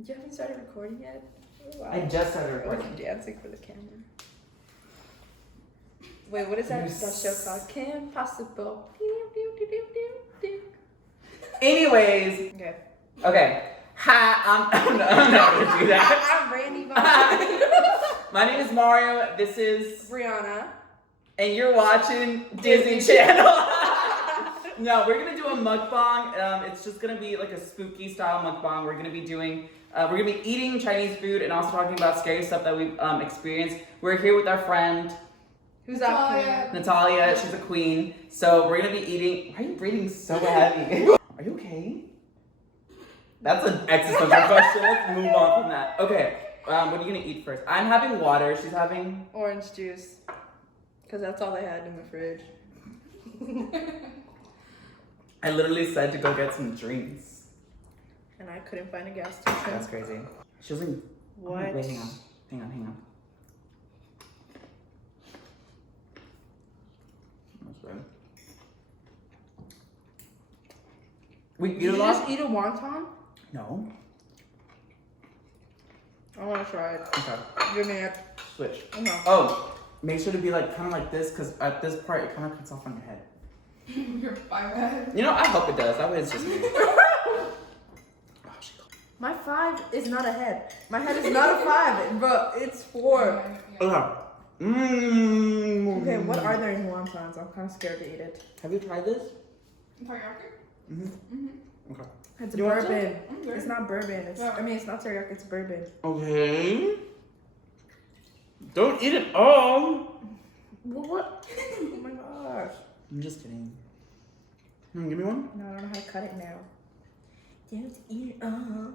You haven't started recording yet? Wow. I just started recording. I'm dancing for the camera. Wait, what is that show called? Kim Possible. Anyways. Okay. Hi, I'm not gonna do that. I'm Randy. My name is Mario. This is Brianna. And you're watching Disney Channel. No, we're gonna do a mukbang. It's just gonna be like a spooky style mukbang. We're gonna be doing, we're gonna be eating Chinese food and also talking about scary stuff that we've experienced. We're here with our friend. Who's that? Natalia. She's a queen. So we're gonna be eating. Why are you breathing so heavy? Are you okay? That's an existential question. Let's move on from that. Okay. What are you gonna eat first? I'm having water. She's having orange juice. Because that's all they had in the fridge. I literally said to go get some drinks. And I couldn't find a gas station. That's crazy. She was like, what? Oh, wait, hang on. That's good. We Did you just eat a wonton? No. I want to try it. Okay. Give me it. Switch. Okay. Oh, make sure to be like kind of like this, because at this part it kind of cuts off on your head. Your five head. You know, I hope it does. That way it's just me. My 5 is not a head. My head is not a 5, but it's 4. Okay. Mmm. Okay, what are there in wontons? I'm kind of scared to eat it. Have you tried this? Teriyaki? Okay. It's You want bourbon. It's not bourbon. It's, Yeah. I mean, it's not teriyaki. It's bourbon. Okay. Don't eat it all. What? Oh my gosh. I'm just kidding. Give me one. No, I don't know how to cut it now. Don't eat it all.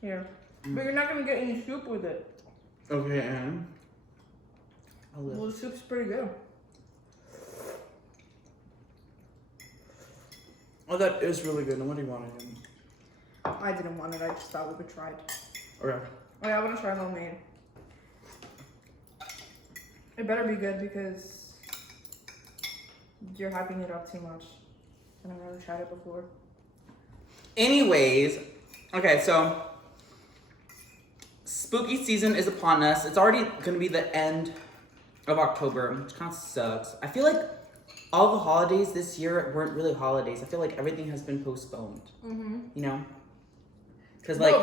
Here. But you're not gonna get any soup with it. Okay, and Well, the soup's pretty good. Oh, that is really good. What do you want it in? I didn't want it. I just thought we could try it. Okay. Oh yeah, I want to try homemade. It better be good because you're hyping it up too much. And I've never tried it before. Anyways, okay, so spooky season is upon us. It's already gonna be the end of October, which kind of sucks. I feel like all the holidays this year weren't really holidays. I feel like everything has been postponed. You know? Because like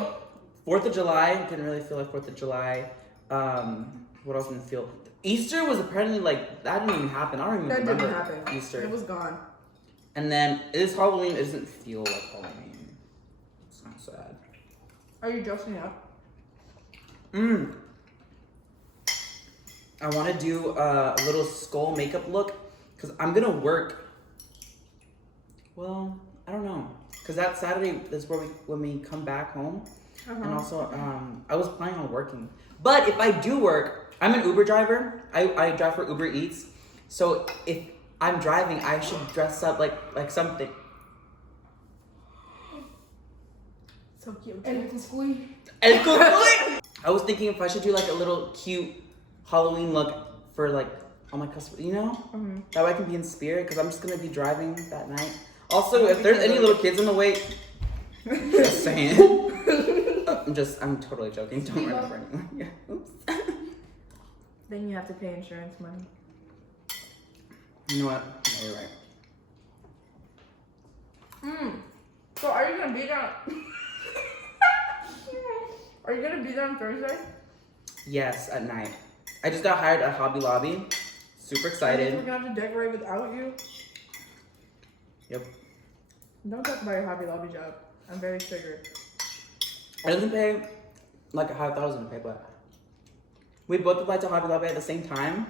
4th of July didn't really feel like 4th of July. What else didn't feel? Easter was apparently like, that didn't even happen. I don't even remember didn't happen. Easter. It was gone. And then this Halloween doesn't feel like Halloween. It's kind of sad. Are you dressing up? I want to do a little skull makeup look because I'm gonna work. Well, I don't know, because that Saturday is where when we come back home, and also I was planning on working. But if I do work, I'm an Uber driver. I drive for Uber Eats, so if I'm driving, I should dress up like something. So cute. And it's a squeeze. I was thinking if I should do like a little cute Halloween look for like all my customers, you know? That way I can be in spirit, because I'm just gonna be driving that night. Also, if there's any little kids in the way, just saying. I'm totally joking. Don't remember anyone. Yeah. Oops. Then you have to pay insurance money. You know what? Yeah, you're right. So are you gonna be there? Are you gonna be there on Thursday? Yes, at night. I just got hired at Hobby Lobby. Super excited. We're gonna have to decorate without you. Yep. Don't talk about your Hobby Lobby job. I'm very triggered. I didn't pay like how I thought I was gonna pay, but we both applied to Hobby Lobby at the same time.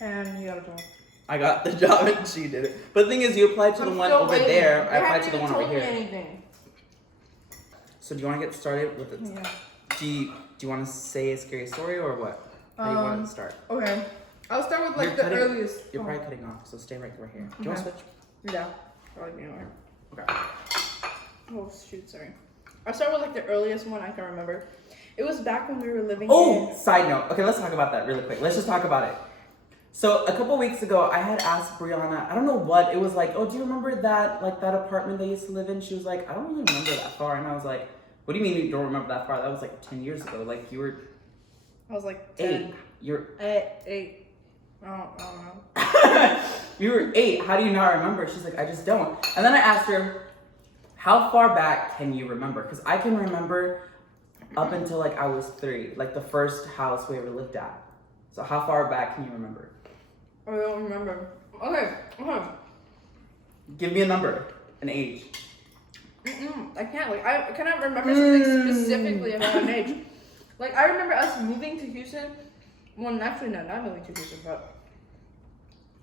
And you got a job. I got the job and she did it. But the thing is, you applied to the one over there. I applied to the one over here. Anything. So do you want to get started with it? Yeah. Do you want to say a scary story or what? How do you want to start? Okay. I'll start with like the earliest. You're probably cutting off, so stay right here. Do you want to switch? Yeah. Probably be alright. Okay. Oh shoot, sorry. I'll start with like the earliest one I can remember. It was back when we were living Oh, side note. Okay, let's talk about that really quick. Let's just talk about it. So a couple weeks ago, I had asked Brianna, I don't know what, it was like, oh, do you remember that, like that apartment they used to live in? She was like, I don't really remember that far. And I was like, what do you mean you don't remember that far? That was like 10 years ago. Like you were I was like 10. 8. You're 8. I don't know. You were 8. How do you not remember? She's like, I just don't. And then I asked her, how far back can you remember? Because I can remember up until like I was 3, like the first house we ever lived at. So how far back can you remember? I don't remember. Okay. Give me a number, an age. I can't. Like I cannot remember something specifically about an age. Like I remember us moving to Houston. Well, actually, no, not moving to Houston, but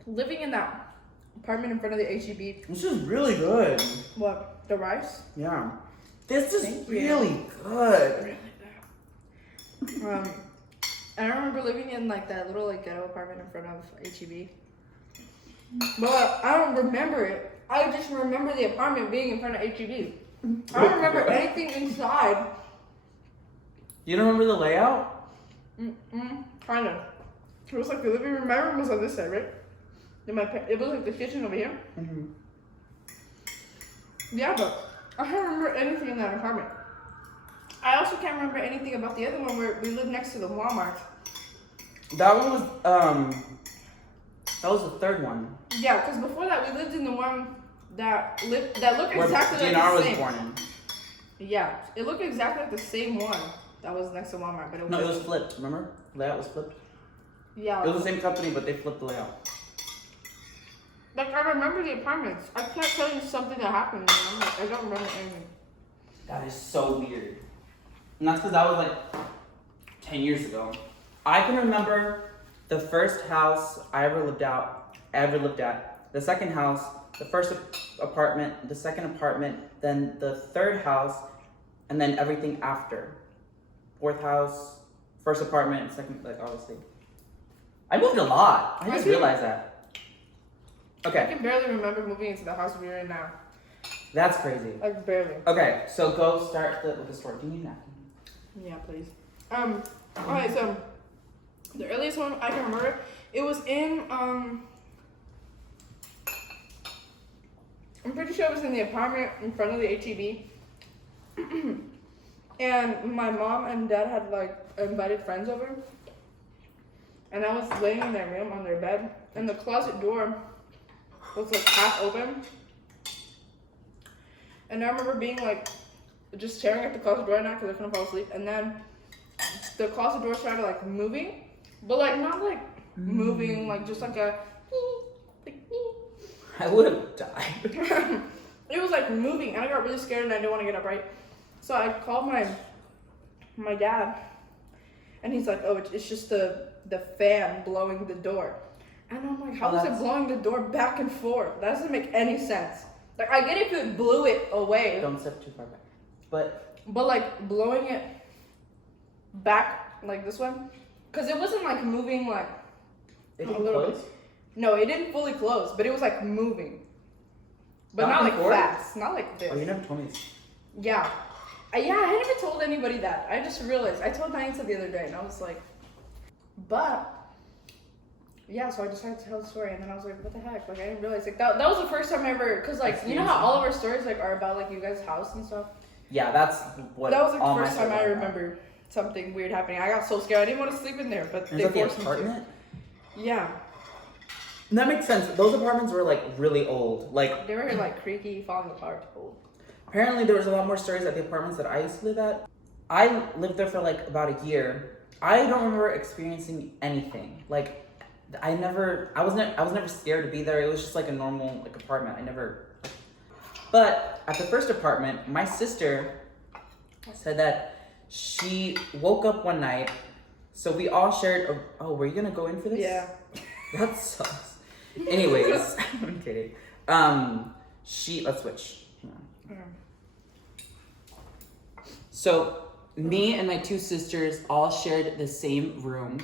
living in that apartment in front of the HEB. This is really good. What? The rice? Yeah. This is Thank you. really good. I remember living in like that little like ghetto apartment in front of HEB. But I don't remember it. I just remember the apartment being in front of HEB. I don't remember anything inside. You don't remember the layout? Kind of. It was like the living room. My room was on this side, right? Then it was like the kitchen over here. Mm-hmm. Yeah, but I can't remember anything in that apartment. I also can't remember anything about the other one where we lived next to the Walmart. That one was that was the third one. Yeah, because before that we lived in the one that looked exactly Where like DNR the was same. born in. Yeah, it looked exactly like the same one that was next to Walmart, but No, it was flipped. Remember? Layout was flipped. Yeah. It was the same company, but they flipped the layout. Like I remember the apartments. I can't tell you something that happened. And I'm like, I don't remember anything. That is so weird. And that's because that was like 10 years ago. I can remember the first house I ever lived at, the second house, the first apartment, the second apartment, then the third house, and then everything after. Fourth house, first apartment, second, like obviously. I moved a lot. I just realized that. I Okay, can barely remember moving into the house we're in now. that's crazy. Like barely. Okay, so go start with the story. Do you need a napkin? Yeah, please. Okay, so the earliest one I can remember, it was in I'm pretty sure it was in the apartment in front of the HEB. And my mom and dad had like invited friends over. And I was laying in their room on their bed, and the closet door was like half open. And I remember being like just staring at the closet door now because I couldn't fall asleep. And then the closet door started like moving, but like not like moving, like just like a I would have died. it was like moving, and I got really scared and I didn't want to get up, right? So I called my dad, and he's like, oh, it's just the fan blowing the door. And I'm like, how is it blowing the door back and forth? That doesn't make any sense. Like, I get if it blew it away. Don't step too far back. But like, blowing it back, like this one, because it wasn't, like, moving, like, it a didn't little close? bit. No, it didn't fully close, but it was, like, moving. But Back not, and like, forth? fast. Not like this. Oh, you never told me this. Yeah. I never told anybody that. I just realized. I told Nyansa the other day, and I was like, but... yeah, so I decided to tell the story, and then I was like, what the heck? Like, I didn't realize. Like, that was the first time I ever... because, like, you know how all of our stories, like, are about, like, you guys' house and stuff? Yeah, that's what. That was, like, all the my first time I stories are about. remember something weird happening. I got so scared. I didn't want to sleep in there, but Is they that the forced me to. apartment? Yeah. And that makes sense. Those apartments were, like, really old. Like, They were, like, creaky, falling apart, old. apparently there was a lot more stories at the apartments that I used to live at. I lived there for, like, about a year. I don't remember experiencing anything. Like, I was never scared to be there. It was just like a normal like apartment. But at the first apartment, my sister said that she woke up one night. So we all shared. Oh, were you gonna go in for this? Yeah. That sucks. Anyways, I'm kidding. Let's switch. So me and my two sisters all shared the same room.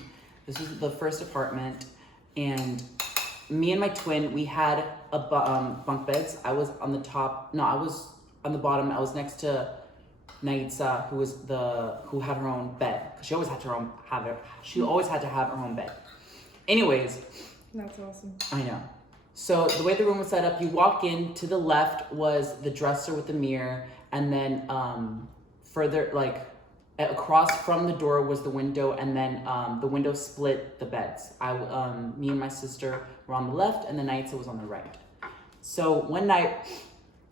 This was the first apartment. And me and my twin, we had a bunk beds. I was on the top. No, I was on the bottom. I was next to Naitza, who had her own bed. She always had to have her own bed. Anyways, That's awesome. I know. So the way the room was set up, you walk in, to the left was the dresser with the mirror, and then further, like, across from the door was the window, and then the window split the beds. Me and my sister were on the left, and then Naitza was on the right. So one night,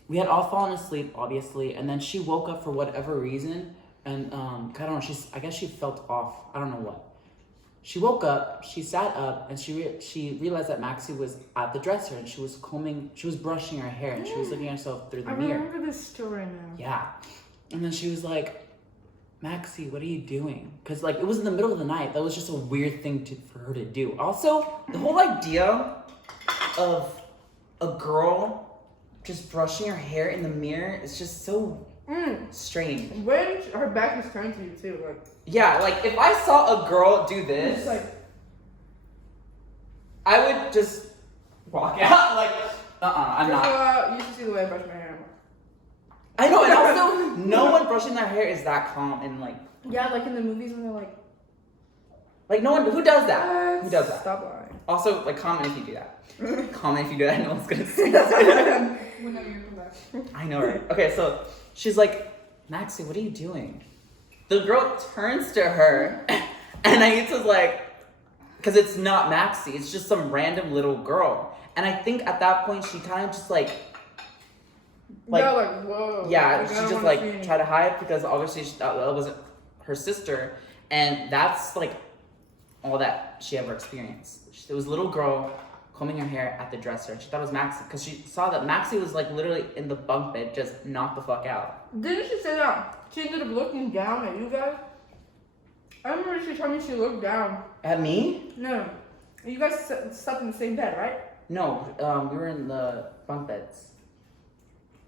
we had all fallen asleep, obviously, and then she woke up for whatever reason, and I don't know, I guess she felt off. I don't know what. She woke up, she sat up, and she realized that Maxie was at the dresser, and she was brushing her hair, and she was looking at herself through the mirror. I remember this story now. Yeah. And then she was like, Maxie, what are you doing? Because, like, it was in the middle of the night. That was just a weird thing for her to do. Also, the whole idea of a girl just brushing her hair in the mirror is just so strange. When her back is turned to you, too. Like, yeah, like, if I saw a girl do this, it's like, I would just walk out. Like, I'm not. You should see the way I brush my hair. I know, and also, no one brushing their hair is that calm and, like... Yeah, like in the movies when they're like... Like, no one... Who does that? Who does that? Stop lying. Also, like, comment if you do that. Comment if you do that. No one's gonna see that. Whenever you come back. I know, right? Okay, so she's like, Maxie, what are you doing? The girl turns to her, and Aitza's like... Because it's not Maxie. It's just some random little girl. And I think at that point, she kind of just, like... yeah, like, whoa. Yeah, like, she just like tried to hide because obviously that wasn't her sister, and that's like all that she ever experienced. It was a little girl combing her hair at the dresser, and she thought it was Maxie because she saw that Maxie was like literally in the bunk bed, just knocked the fuck out. Didn't she say that she ended up looking down at you guys? I remember she told me she looked down. At me? No, you guys slept in the same bed, right? No, we were in the bunk beds.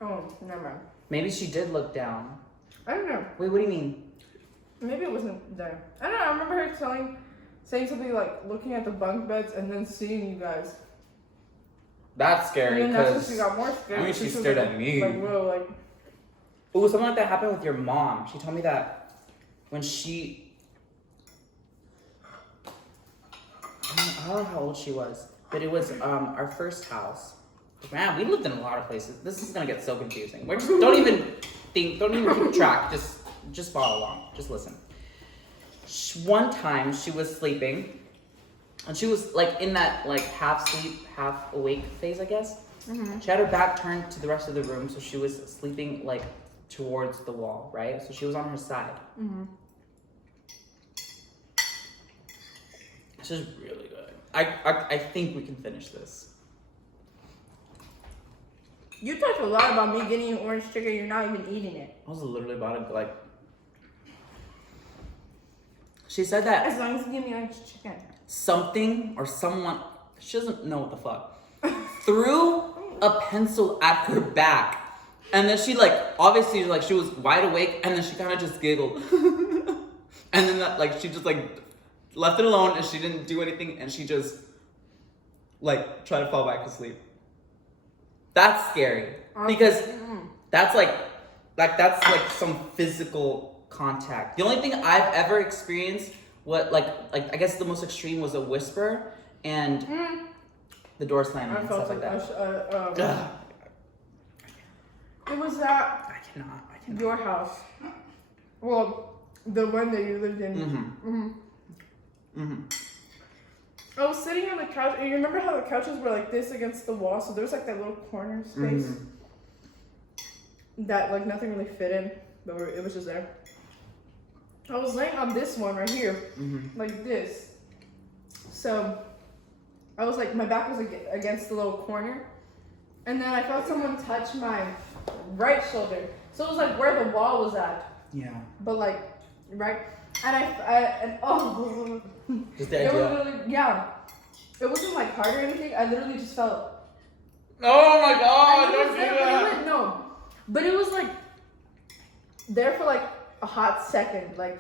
Oh, never mind. Maybe she did look down. I don't know. Wait, what do you mean? Maybe it wasn't there. I don't know. I remember her saying something like looking at the bunk beds and then seeing you guys. That's scary. And then that's when she got more scared. I mean, she was stared like, at me. Like, whoa, like. Ooh, something like that happened with your mom. She told me that when she... I don't know how old she was, but it was our first house. Man, we lived in a lot of places. This is gonna get so confusing. Don't even keep track. Just follow along. Just listen. One time she was sleeping, and she was like in that like half sleep, half awake phase, I guess. Mm-hmm. She had her back turned to the rest of the room, so she was sleeping like towards the wall, right? So she was on her side. Mm-hmm. This is really good. I think we can finish this. You talked a lot about me getting you orange chicken. You're not even eating it. I was literally about to like. She said that As long as you give me orange chicken. something or someone, she doesn't know what the fuck, threw a pencil at her back, and then she like obviously like she was wide awake, and then she kind of just giggled, and then that, like she just like left it alone, and she didn't do anything, and she just like tried to fall back to sleep. That's scary because that's like that's like some physical contact. The only thing I've ever experienced, like I guess the most extreme was a whisper and the door slamming and stuff like that. It was at I cannot. your house. Well, the one that you lived in. I was sitting on the couch, and you remember how the couches were like this against the wall, so there was like that little corner space that like nothing really fit in, but it was just there. I was laying on this one right here, like this. So I was like, my back was against the little corner, and then I felt someone touch my right shoulder. So it was like where the wall was at. Yeah. But like, right? And oh, Just the it was idea. really, yeah. It wasn't like hard or anything. I literally just felt. Oh my god! It Don't was do there, that. no, but it was like there for like a hot second. Like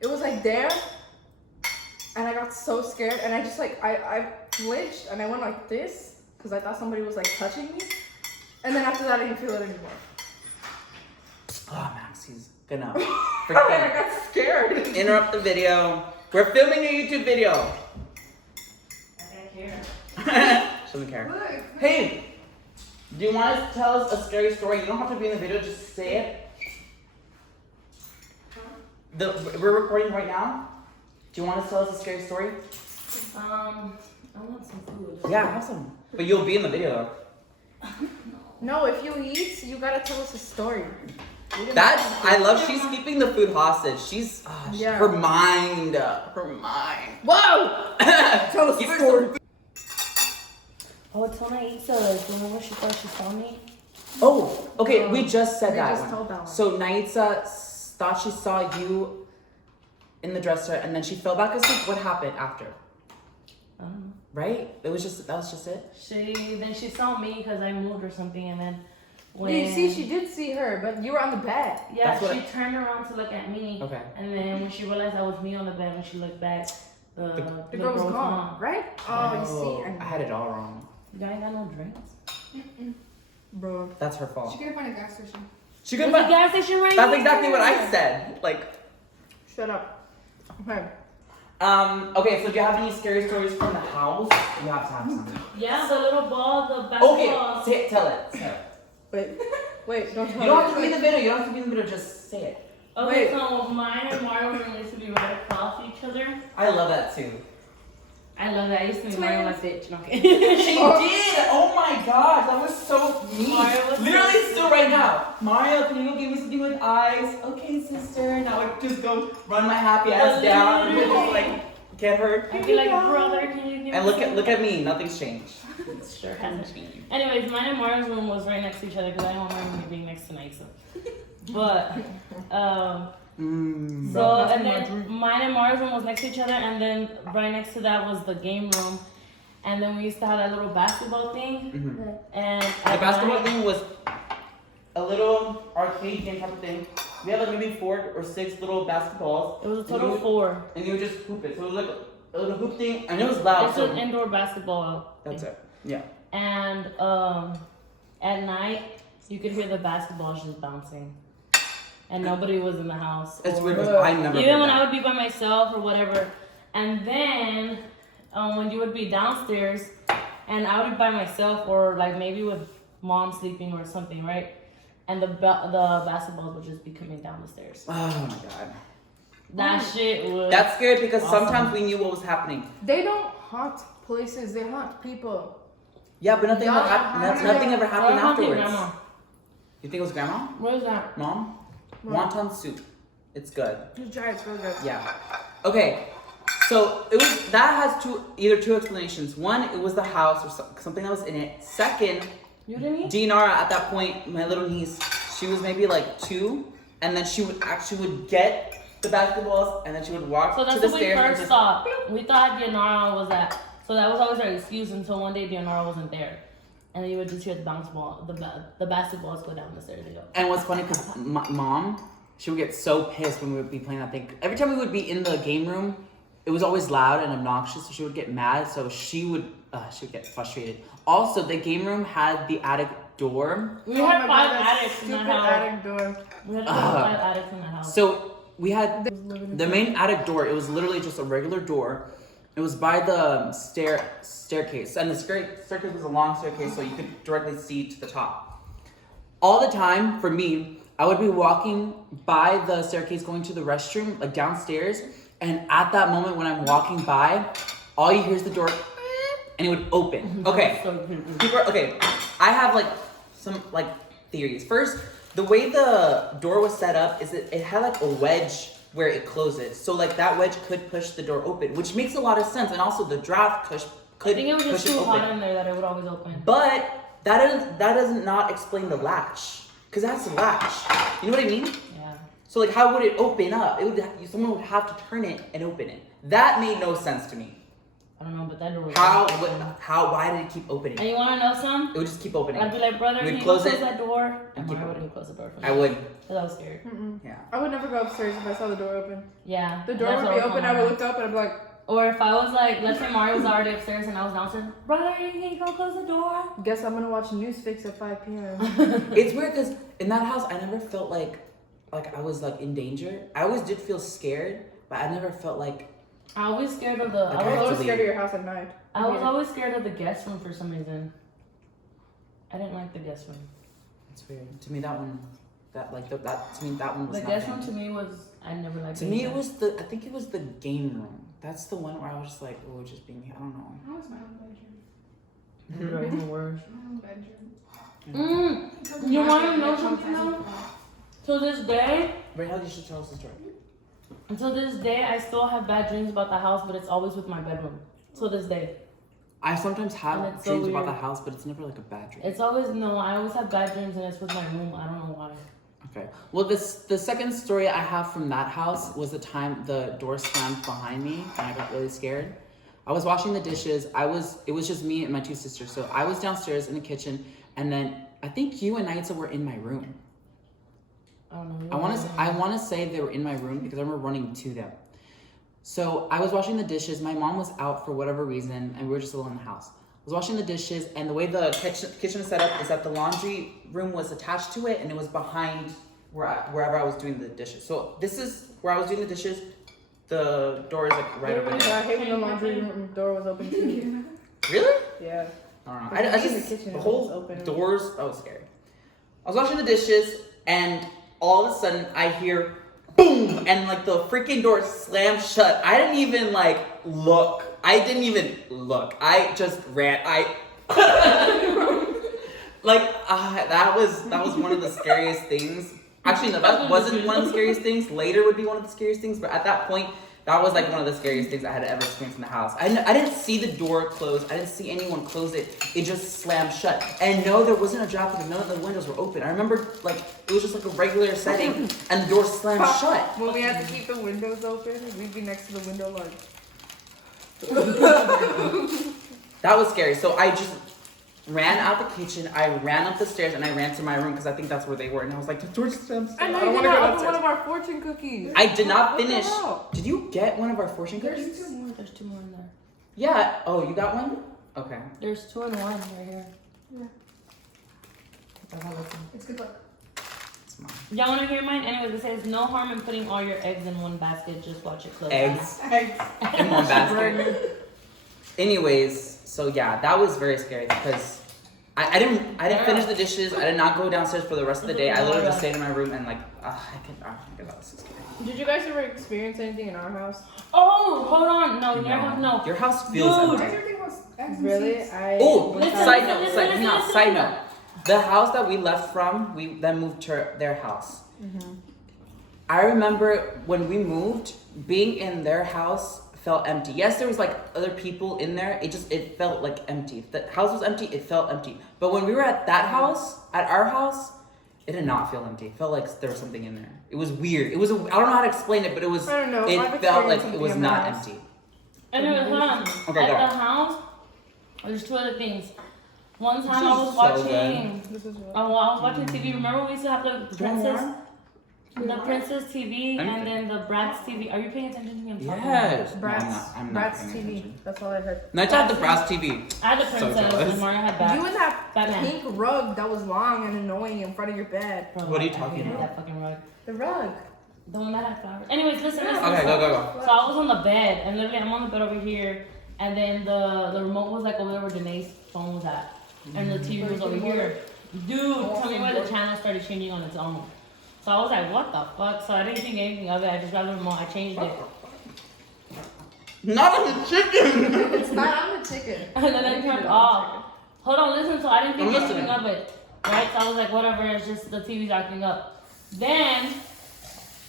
it was like there, and I got so scared, and I just like I flinched, and I went like this because I thought somebody was like touching me, and then after that I didn't feel it anymore. Oh, Maxie's gonna I freaking got scared. interrupt the video. We're filming a YouTube video. I can't hear. She doesn't care. Look. Hey, do you want to tell us a scary story? You don't have to be in the video, just say it. We're recording right now. Do you want to tell us a scary story? I want some food. Yeah, have some. But you'll be in the video. No, if you eat, you gotta tell us a story. I love she's keeping the food hostage. She's Yeah. her mind. Whoa! Tell us Give a her story. some- Oh, Tona eats us. You know what she thought she saw me? Oh, okay. We just said We that just one. told that one. So Naitza thought she saw you in the dresser, and then she fell back asleep. What happened after? Right? That was just it. She saw me because I moved or something, and then You see, she did see her, but you were on the bed. Yeah, That's what she turned around to look at me. Okay. And then when she realized that was me on the bed, when she looked back, The girl was gone, right? Oh, you see. I had it all wrong. You guys got no drinks? Bro. That's her fault. She couldn't find a gas station. She There's could. a gas station right That's here. exactly what I said. Like. Shut up. Okay. Okay, so do you have any scary stories from the house? You have to have some. Yeah, the little ball, the basketball. Okay, say it, tell it. Wait, don't tell You don't me. have to be in the video, you don't have to be in the video, just say it. Okay, Wait. so mine and Mario were used to be right across each other. I love that too. I love that. I used to be Mario my bitch. No, okay. She did! Oh my gosh, that was so mean. Mario was Literally still right now. Mario, can you go give me something with eyes? Okay, sister. Now I just go run my happy ass down and just like get her. I'd be like, brother, can you give me And look some?" at me, nothing's changed. It sure hasn't changed. Anyways, mine and Mario's room was right next to each other because I don't remember me being next to Nisa. But, so, and then mine and Mario's room was next to each other, and then right next to that was the game room. And then we used to have that little basketball thing. And The at basketball night- thing was a little arcade game type of thing. We had like maybe 4 or 6 little basketballs. It was a total of 4. And you would just hoop it. So it was like a little hoop thing, and it was loud. It's So an indoor basketball. that's thing. it. Yeah. And at night, you could hear the basketballs just bouncing. And nobody was in the house. It's or- weird because I never. Even heard when that. I would be by myself or whatever. And then when you would be downstairs and I would be by myself or like maybe with mom sleeping or something, right? And the basketballs would just be coming down the stairs. Oh my god. That shit was. That's scary because Awesome. sometimes we knew what was happening. They don't haunt places, they haunt people. Yeah, but nothing, Yeah, ever, I nothing ever happened Or haunted afterwards. grandma. You think it was grandma? What is that? Mom? What? Wonton soup. It's good. You try it, it's really good. Yeah. Okay. So it was that has either two explanations. One, it was the house or something that was in it. Second, You didn't eat? Dinara at that point, my little niece, she was maybe like 2, and then she would get the basketballs and then she would walk So to that's the what we stairs and first just thought. We thought Dianara was at. So that was always our excuse until one day Dianara wasn't there. And then you would just hear the bounce ball, the basketballs go down the stairs and go. And what's funny, because my mom, she would get so pissed when we would be playing that thing. Every time we would be in the game room, it was always loud and obnoxious, so she would get mad, so she would get frustrated. Also, the game room had the attic door. We Oh had my 5 God, that attics in that stupid house. attic door. We had 5 attics in that house. So we had the main attic door, it was literally just a regular door. It was by the staircase, and the staircase was a long staircase, so you could directly see to the top. All the time, for me, I would be walking by the staircase going to the restroom, like downstairs, and at that moment when I'm walking by, all you hear is the door, and it would open. Okay, okay, I have like some like theories. First, the way the door was set up is that it had like a wedge where it closes. So like that wedge could push the door open, which makes a lot of sense. And also the draft could I think it was push just it too open. hot in there that it would always open. But that does not explain the latch. Because that's the latch. You know what I mean? Yeah. So like how would it open up? Someone would have to turn it and open it. That made no sense to me. I don't know, but that door was Why did it keep opening? And you want to know some? It would just keep opening. I'd be like, brother, We'd can you close close it that door? and And keep Mario opening. wouldn't close the door for me. I would. Because I was scared. Yeah. I would never go upstairs if I saw the door open. Yeah. The door that's would what be was open, going I would on. look up and I'd be like, Or if I was like, let's say Mario was already upstairs and I was downstairs, brother, can you go close the door? guess I'm gonna watch News Fix at 5 p.m. It's weird because in that house I never felt like I was like in danger. I always did feel scared, but I never felt like I always scared of the. Okay. I was have to always scared of leave. your house at night. I was always scared of the guest room for some reason. I didn't like the guest room. It's weird. To me, that one, that to me that one was The guest nothing. room to me was I never liked. To me, it was the. I think it was the game room. That's the one where I was just like, oh, just being. I don't know. How was my own bedroom? It was even worse. My own bedroom. You want to know something though? To this day, Brianna, you should tell us the story. until this day, I still have bad dreams about the house, but it's always with my bedroom. Till this day, I sometimes And have it's so dreams about weird. the house, but it's never like a bad dream. it's always no. I always have bad dreams, and it's with my room. I don't know why. Okay. Well, the second story I have from that house was the time the door slammed behind me and I got really scared. I was washing the dishes. It was just me and my two sisters. So I was downstairs in the kitchen, and then I think you and Naitza were in my room. I don't know. I want to say they were in my room because I remember running to them. So I was washing the dishes. My mom was out for whatever reason, and we were just alone in the house. I was washing the dishes, and the way the kitchen is set up is that the laundry room was attached to it, and it was behind wherever I was doing the dishes. So this is where I was doing the dishes. The door is like right over I there. hate when the laundry room door was open too. Really? Yeah. I don't know. But I in just the kitchen, the it whole was open. doors. That was scary. I was washing the dishes, and all of a sudden I hear boom, and like the freaking door slammed shut. I didn't even like look. I just ran. That was one of the scariest things. Actually, no, that wasn't one of the scariest things. Later would be one of the scariest things, but at that point, that was like one of the scariest things I had ever experienced in the house. I didn't see the door close. I didn't see anyone close it. It just slammed shut. And no, there wasn't a drop because none of the windows were open. I remember like it was just like a regular setting, and the door slammed shut. When we had to keep the windows open, we'd be next to the window like. That was scary. So I just ran out the kitchen. I ran up the stairs and I ran to my room because I think that's where they were. And I was like, the door's slammed. I know I don't you want to did go not open one downstairs. of our fortune cookies. I did not What the finish. hell? Did you get one of our fortune There's cookies? two more. There's two more in there. Yeah. Oh, you got one? Okay. There's two and one right here. Yeah. It's good luck. It's mine. Y'all want to hear mine? Anyways, it says no harm in putting all your eggs in one basket. Just watch it close. Eggs Eggs. in one basket. Anyways, so yeah, that was very scary because I didn't finish the dishes. I did not go downstairs for the rest of the day. I literally just stayed in my room and like I think that was so scary. Did you guys ever experience anything in our house? Oh, hold on. No, your house, no. Your house feels Dude. empty. Everything was eggs and Really? seeds. Oh, went listen, out- side note, listen, side listen, note, listen, side listen. note. The house that we left from, we then moved to their house. I remember when we moved, being in their house felt empty. Yes, there was like other people in there. It felt like empty. If the house was empty, it felt empty. But when we were at that house, at our house, it did not feel empty. It felt like there was something in there. It was weird. I don't know how to explain it, but it was. I don't know. It I've felt like experienced it was something in my not house. empty. Anyway, hold on. Okay, At go. the house, there's two other things. One time This I is was so watching. This is what. Oh, well, I was watching TV. Remember we used to have the princess, the princess TV, I'm and then the Bratz TV. Are you paying attention to me? I'm talking. Yes. No, Bratz. I'm not Bratz paying TV. attention. That's all I heard. Night had the brass TV. I had the So princess, jealous. and Mario had You and that Batman. pink rug that was long and annoying in front of your bed. What are you talking I hated about? That fucking rug. The rug. The one that had flowers. Anyways, listen. Okay, go. So I was on the bed, and literally I'm on the bed over here, and then the remote was like over there where Danae's phone was at, and the TV was over here. Dude, tell me why the channel started changing on its own. So I was like, what the fuck? So I didn't think anything of it. I just grabbed the remote. I changed it, Not on the chicken. It's not on the chicken. and then I turned off. Hold on, listen. So I didn't think I'm anything listening. of it, right? So I was like, whatever. It's just the TV's acting up. Then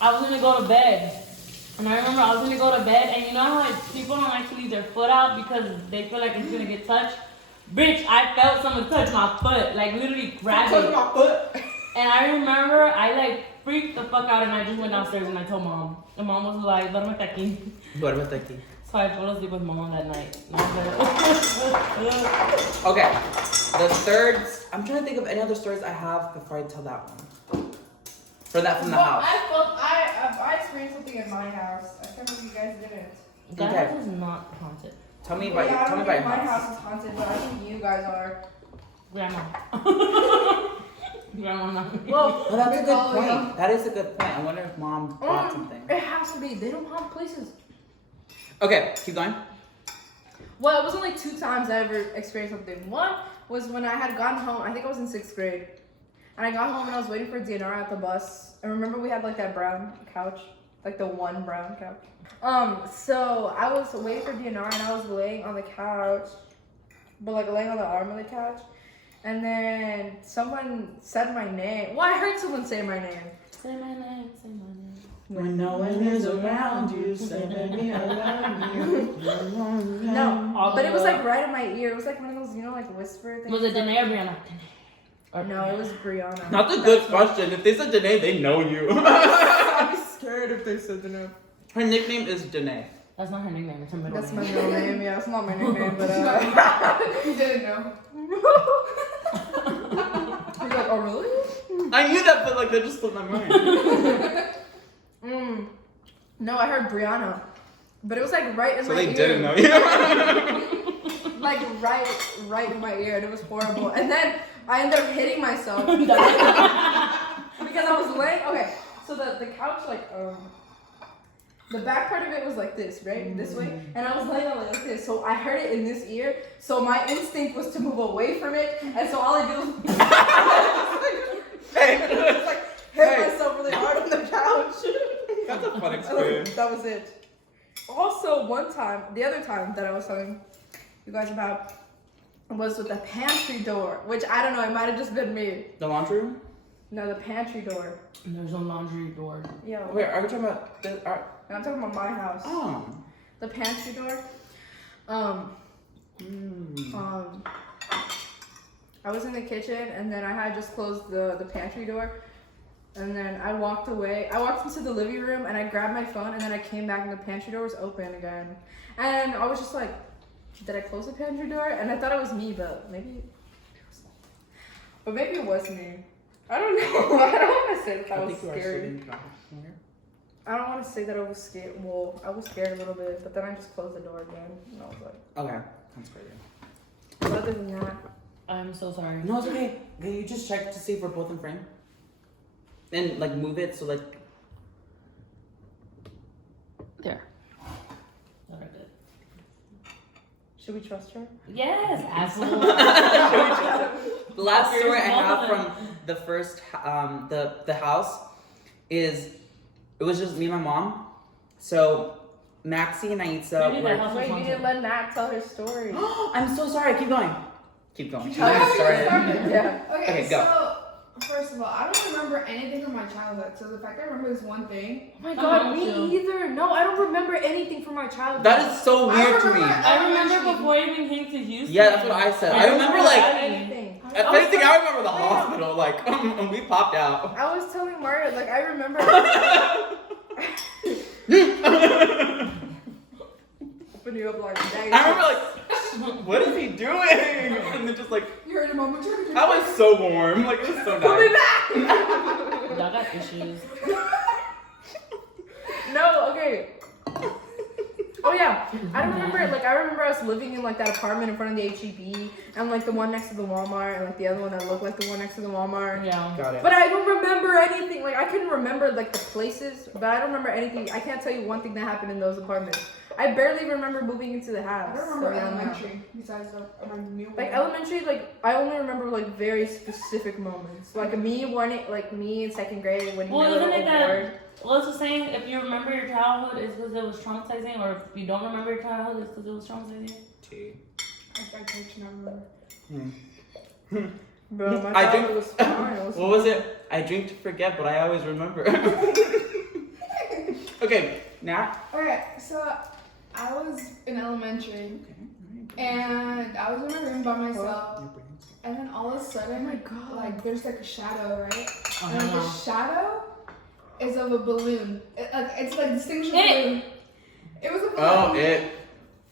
I was gonna go to bed. And I remember I was gonna go to bed, and you know how people don't like to leave their foot out because they feel like it's gonna get touched? Bitch, I felt someone touch my foot, like literally grab it. my foot. And I remember I like freaked the fuck out and I just went downstairs and I told mom. And mom was like, "Duerme aquí." What about that key? So I fell asleep with mom that night. And Okay, the third. I'm trying to think of any other stories I have before I tell that one. For that from the Well, house. I experienced something in my house. I can't believe you guys didn't. that Okay. house is not haunted. Tell me Well, about yeah, I tell me don't about think your my house. house is haunted, but I think you guys are. Grandma. Grandma. not- Well, Well, that's a good Oh, yeah. point. That is a good point. I wonder if mom bought something. it has to be. They don't haunt places. Okay, keep going. Well, it was only 2 times I ever experienced something. One was when I had gotten home. I think I was in 6th grade, and I got home and I was waiting for DNR at the bus. I remember we had like that brown couch, like the one brown couch. So I was waiting for DNR and I was laying on the couch, but like laying on the arm of the couch, and then someone said my name. Well, I heard someone say my name. Say my name, say my name. When no one is around you, say baby I love you. No, but it was like right in my ear. It was like one of those, you know, like whisper things. Was it Danae or Brianna? No, it was Brianna. That's a good question. If they said Danae, they know you. I'd be scared if they said Danae. Her nickname is Danae. That's not her nickname, it's her middle That's name. my middle name. Yeah, it's not my nickname, but You didn't know. He's like, oh really? I knew that, but like that just slipped my mind. No, I heard Brianna, but it was like right in So my ear. they didn't know you. Like right in my ear, and it was horrible. And then I ended up hitting myself because I was laying. Okay, so the couch like the back part of it was like this, right, this way, and I was laying on it like this. So I heard it in this ear. So my instinct was to move away from it, and so all I did was like hit myself really hard on the couch. That's a fun experience. That was it. Also, the other time that I was telling you guys about was with the pantry door, which I don't know, it might have just been me. The laundry room? No, the pantry door. There's no laundry door. Yeah. Wait, are we talking about this? I'm talking about my house. Oh. The pantry door. I was in the kitchen and then I had just closed the pantry door. And then I walked away. I walked into the living room and I grabbed my phone and then I came back and the pantry door was open again. And I was just like, did I close the pantry door? And I thought it was me, but maybe it was me. I don't know. I don't want to say that was scary. I don't want to say that I was scared. Well, I was scared a little bit, but then I just closed the door again. And I was like, Okay, that's crazy. but other than that, I'm so sorry. No, it's okay. Can you just check to see if we're both in frame? And like move it so like. There. Okay, good. should we trust her? Yes, asshole. The last Here's story I both have of from them. the first the house is it was just me and my mom. So Maxie and Aitza Maybe were. that helps. Wait, you didn't let Nat tell her story. I'm so sorry. Keep going. Keep going. She's Oh, gonna you start it. started. Yeah. Okay, Okay, go. so first of all, I don't remember anything from my childhood. So the fact I remember this one thing. Oh my god, Oh, me too. either. No, I don't remember anything from my childhood. That is so weird to me. I remember before I even came to Houston. Yeah, that's what I said. I remember like. anything. If anything, I remember the hospital. Like when we popped out. I was telling Mario, like I remember. Open you up like that. I remember like, what is he doing? And then just like, You heard a moment. I was so warm. Like it was so Put me nice. back. Y'all got issues. No, okay. Oh yeah, I remember us living in like that apartment in front of the HEB and like the one next to the Walmart and like the other one that looked like the one next to the Walmart. Yeah. Got it. But I don't remember anything. Like I can remember like the places, but I don't remember anything. I can't tell you one thing that happened in those apartments. I barely remember moving into the house. I don't remember so, yeah, no. elementary besides my new one. Like elementary, like I only remember like very specific moments. Like me in 2nd grade when Well, you isn't were it that? bored. Well, it's the same. If you remember your childhood, it's because it was traumatizing, or if you don't remember your childhood, it's because it was traumatizing. I can't remember. Bro, my I childhood think- was fine. It was What was it? I drink to forget, but I always remember. Okay, Nat. Okay, so I was in elementary and I was in my room by myself, and then all of a sudden, Oh my God. like there's like a shadow, right? Oh, And the no. shadow is of a balloon. It's like distinguishable It. balloon. It was a balloon. Oh, it.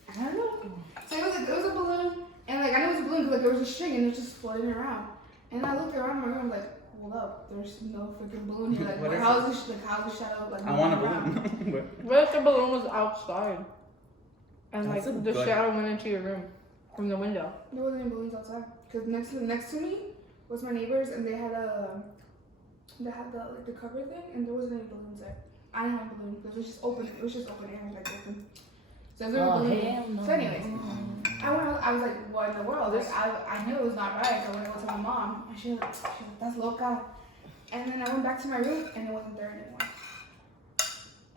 I don't know. So it was a balloon, and like I know it was a balloon because like there was a string and it was just floating around. And I looked around my room like, hold up, there's no freaking balloon here. Like, What is how's the shadow like? I want a moving around? balloon. What if the balloon was outside? And That's a like the good- shadow went into your room from the window. There wasn't any balloons outside. Cause next to me was my neighbors, and they had the cover thing, and there wasn't any balloons there. I didn't have a balloon because it was just open. It was just open air, like open. So there was a balloon. hell no. So anyways, I was like, what in the world? Like, I knew it was not right. So I went to go tell my mom. And she was like, that's loca. And then I went back to my room and it wasn't there anymore.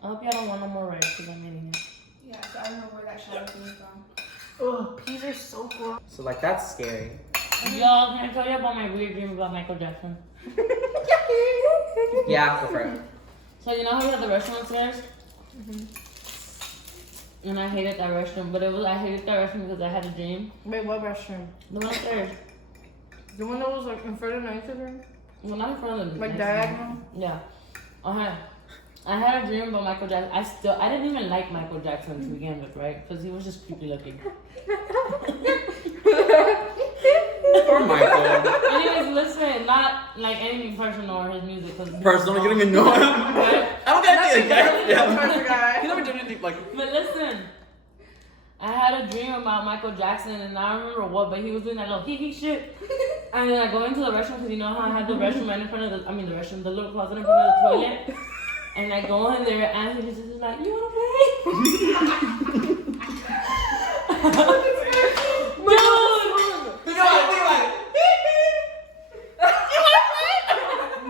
I hope y'all don't want no more rice because I'm eating it. Yeah, so I don't know where that shadow came from. Ugh, peas are so gross. So like that's scary. Y'all, can I tell you about my weird dream about Michael Jackson? Yeah, go for it. So you know how we have the restroom upstairs? And I hated that restroom, but I hated that restroom because I had a dream. Wait, what restroom? The one upstairs. The one that was like in front of the nicer room? Well, not in front of the Like diagonal? Yeah. I had a dream about Michael Jackson. I didn't even like Michael Jackson to begin with, right? Because he was just creepy looking. Poor Michael. Anyways, listen, not like anything personal or his music. Cause Personally getting annoyed. Right? I don't get anything. That's the guy. He never did anything like. But listen, I had a dream about Michael Jackson, and I don't remember what, but he was doing that little hee hee shit. And then I go into the restroom because you know how I had the restroom right in front of the little closet in front of the toilet. And I go in there, and he's just like, "You wanna play?"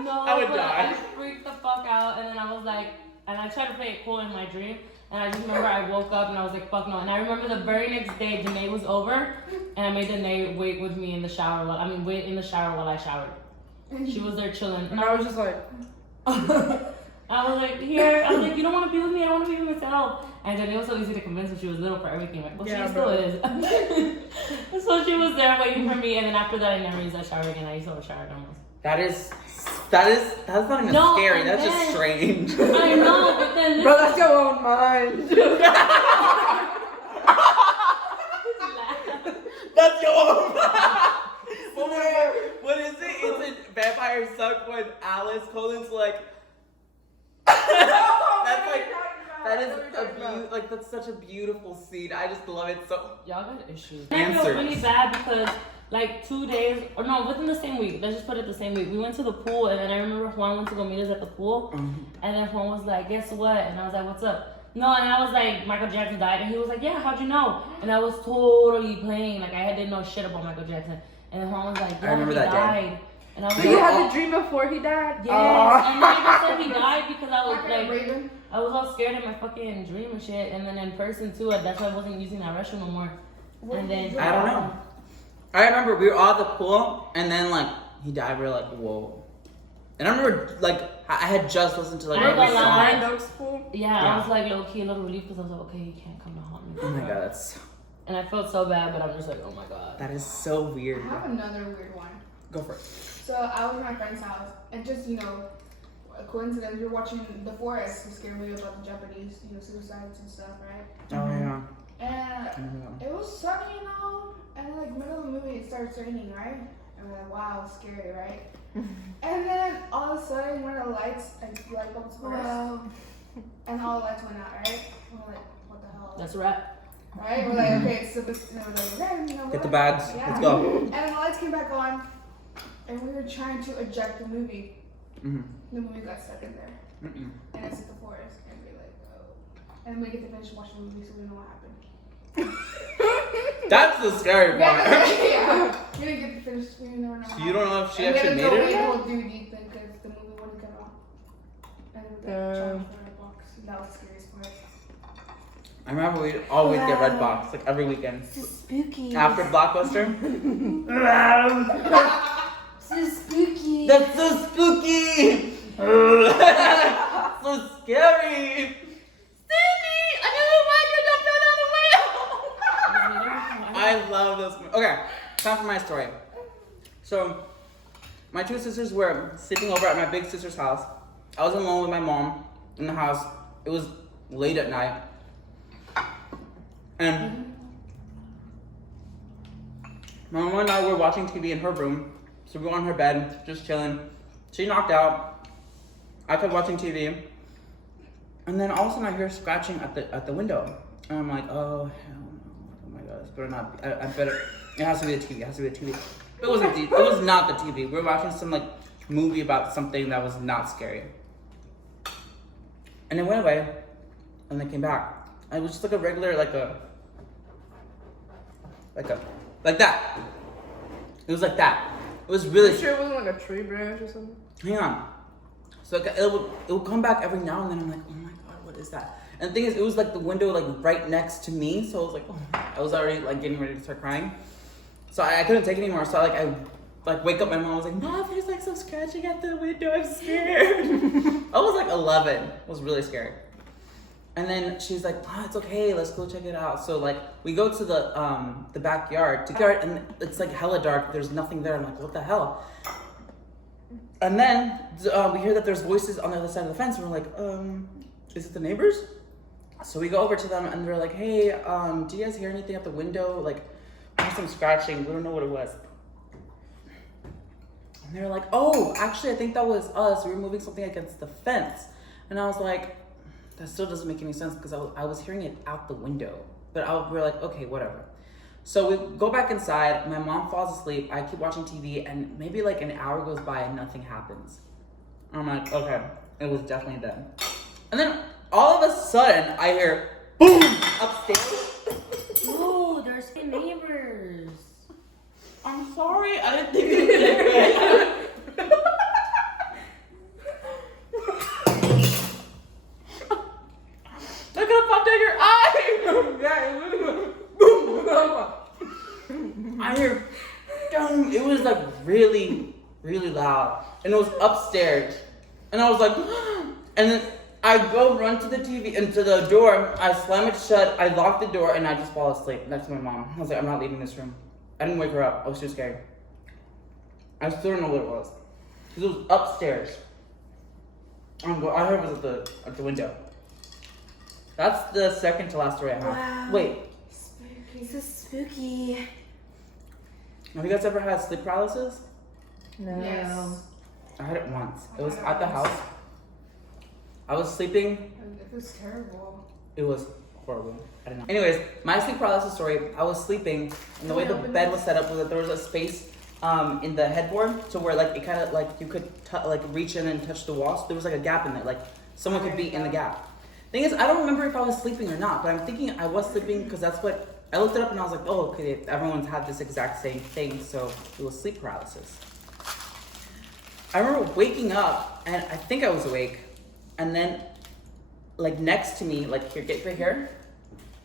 No, I would but die. I freaked the fuck out, and then I was like, and I tried to play it cool in my dream, and I just remember I woke up and I was like, fuck no. And I remember the very next day, Janae was over, and I made Janae wait with me in the shower wait in the shower while I showered. She was there chilling, And I was just like, I was like, here. I was like, you don't want to be with me. I want to be with myself. And then it was so easy to convince her she was little for everything. Like, well, Yeah, she still bro. is. So she was there waiting for me. And then after that, I never used that shower again. I used to have a shower almost. That's not even No, scary. and That's just then- strange. I know, but then bro, that's your own mind. That's your own. What is it? It's in Vampire Suck when Alice Colin's like. That's like. That is that's such a beautiful scene. I just love it so. y'all got issues. I feel really bad because like 2 days, or no, within the same week. Let's just put it the same week. We went to the pool, and then I remember Juan went to go meet us at the pool, and then Juan was like, "Guess what?" And I was like, "What's up?" No, and I was like, "Michael Jackson died," and he was like, "Yeah, how'd you know?" And I was totally playing, like I didn't know shit about Michael Jackson. And then Juan was like, "Yeah, remember he that day. died." And I was You like, had the dream before he died? "Yes." And then I just said he died because I was Like like, Raven. I was all scared in my fucking dream and shit. And then in person too, that's why I wasn't using that restroom no more. And then I don't know. I remember we were all at the pool, and then like he died. We were like, whoa. And I remember like I had just listened to like I every ain't gonna song. lie. Nine Oaks Pool? Yeah, Yeah. I was like low key a little relieved because I was like, okay, you can't come to haunt me. Oh my god, that's And I felt so bad, but I'm just like, oh my god. that is so I weird. have another weird one. Go for it. So I was at my friend's house, and just, a coincidence, we were watching The Forest, the scary movie about the Japanese, suicides and stuff, right? Oh yeah. And I remember that one. it was sunny, and like middle of the movie, it starts raining, right? And we're like, wow, it's scary, right? And then all of a sudden, one of the lights, like light bulbs burst, and all the lights went out, right? And we're like, what the hell? That's a wrap. Right? We're like, okay, so this, we're like, okay, Get the what? bags. Yeah. Let's go. And then the lights came back on, and we were trying to eject the movie. Mm-hmm. The movie got stuck in there, Mm-mm. and it's at the forest, and we're like, oh. And then we get to finish watching the movie, so we know what happened. That's the scary part. Yeah, we didn't get to finish. We never know. So you don't know if she and actually we made had to go it? wait a whole duty thing because the movie wouldn't come out. And then we got charged for a box. That was the scariest part. I remember we'd always get Redbox like every weekend Spooky. after Blockbuster. So spooky. That's so spooky. So scary. Sandy, I never mind. I love those. Okay, time for my story. So, my two sisters were sleeping over at my big sister's house. I was alone with my mom in the house. It was late at night. And my mom and I were watching TV in her room. So we were on her bed, just chilling. She knocked out. I kept watching TV. And then all of a sudden I hear scratching at the window. And I'm like, oh, hell no. Oh my god, this better not be. I better. It has to be the TV. It has to be the TV. It wasn't the, it was not the TV. We were watching some like movie about something that was not scary. And it went away. And then came back. It was just like a regular, like that. It was like that. It was really. You sure it wasn't like a tree branch or something? Hang on. So it would come back every now and then. I'm like, oh my god, what is that? And the thing is, it was like the window like right next to me. So I was like, oh my. I was already like getting ready to start crying. So I couldn't take it anymore. So I wake up my mom. I was like, Mom, there's like some scratching at the window. I'm scared. I was like 11. I was really scared. And then she's like, oh, it's okay. Let's go check it out. So like we go to the backyard and it's like hella dark. There's nothing there. I'm like, what the hell? And then we hear that there's voices on the other side of the fence. And we're like, is it the neighbors? So we go over to them and they're like, hey, do you guys hear anything at the window? Like, there's some scratching. We don't know what it was. And they're like, oh, actually, I think that was us. We were moving something against the fence. And I was like, that still doesn't make any sense because I was hearing it out the window. But we were like, okay, whatever. So we go back inside. My mom falls asleep. I keep watching TV. And maybe like an hour goes by and nothing happens. I'm like, okay, it was definitely them. And then all of a sudden, I hear boom upstairs. No, there's neighbors. I'm sorry, I didn't think it was there. Look at popped out your eye. Boom. I hear, boom. It was like really, really loud, and it was upstairs. And I was like, and then I go run to the TV and to the door. I slam it shut. I lock the door, and I just fall asleep next to my mom. I was like, I'm not leaving this room. I didn't wake her up. I was too scared. I still don't know what it was. Because it was upstairs. I heard it was at the window. That's the second to last story I have. Wow. Wait. Spooky. So spooky. Have you guys ever had sleep paralysis? No. Yes. I had it once. It was at the house. I was sleeping. It was terrible. It was horrible. I don't know. Anyways, my sleep paralysis story. I was sleeping, and the way the bed was set up was that there was a space in the headboard, to where like it kind of like you could like reach in and touch the wall. So there was like a gap in there, like someone could be in the gap. Thing is, I don't remember if I was sleeping or not, but I'm thinking I was sleeping because that's what I looked it up and I was like, oh, okay, everyone's had this exact same thing, so it was sleep paralysis. I remember waking up and I think I was awake, and then like next to me, like here, get right here.